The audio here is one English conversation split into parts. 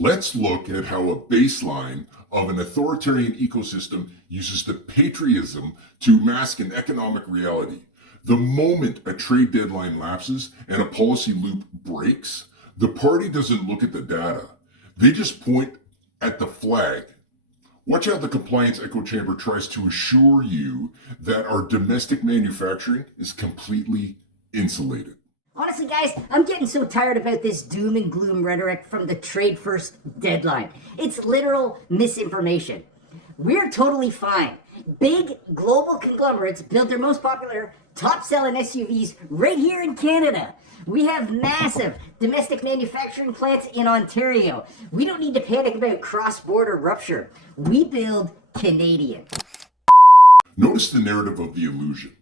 Let's look at how a baseline of an authoritarian ecosystem uses the patriotism to mask an economic reality. The moment a trade deadline lapses and a policy loop breaks, the party doesn't look at the data. They just point at the flag. Watch how the compliance echo chamber tries to assure you that our domestic manufacturing is completely insulated. Honestly, guys, I'm getting so tired about this doom and gloom rhetoric from the trade first deadline. It's literal misinformation. We're totally fine. Big global conglomerates build their most popular, top selling SUVs right here in Canada. We have massive domestic manufacturing plants in Ontario. We don't need to panic about cross border rupture. We build Canadian. Notice the narrative of the illusion.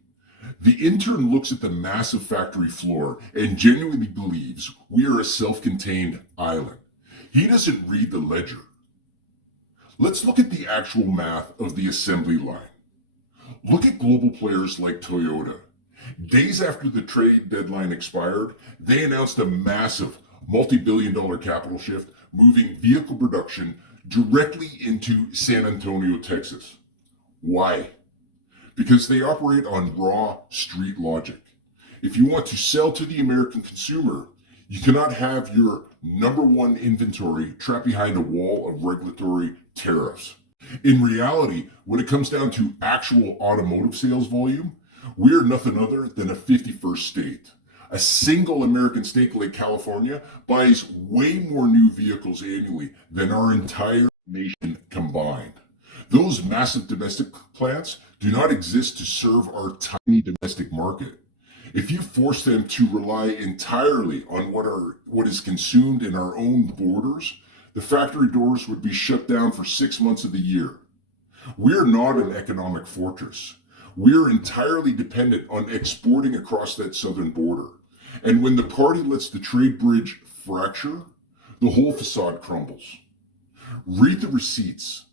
The intern looks at the massive factory floor and genuinely believes we are a self-contained island. He doesn't read the ledger. Let's look at the actual math of the assembly line. Look at global players like Toyota. Days after the trade deadline expired, they announced a massive multi-billion-dollar capital shift, moving vehicle production directly into San Antonio, Texas. Why? Because they operate on raw street logic. If you want to sell to the American consumer, you cannot have your number one inventory trapped behind a wall of regulatory tariffs. In reality, when it comes down to actual automotive sales volume, we are nothing other than a 51st state. A single American state like California buys way more new vehicles annually than our entire nation combined. Those massive domestic plants do not exist to serve our tiny domestic market. If you force them to rely entirely on what is consumed in our own borders, the factory doors would be shut down for 6 months of the year. We are not an economic fortress. We are entirely dependent on exporting across that southern border. And when the party lets the trade bridge fracture, the whole facade crumbles. Read the receipts.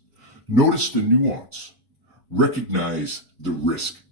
Notice the nuance. Recognize the risk.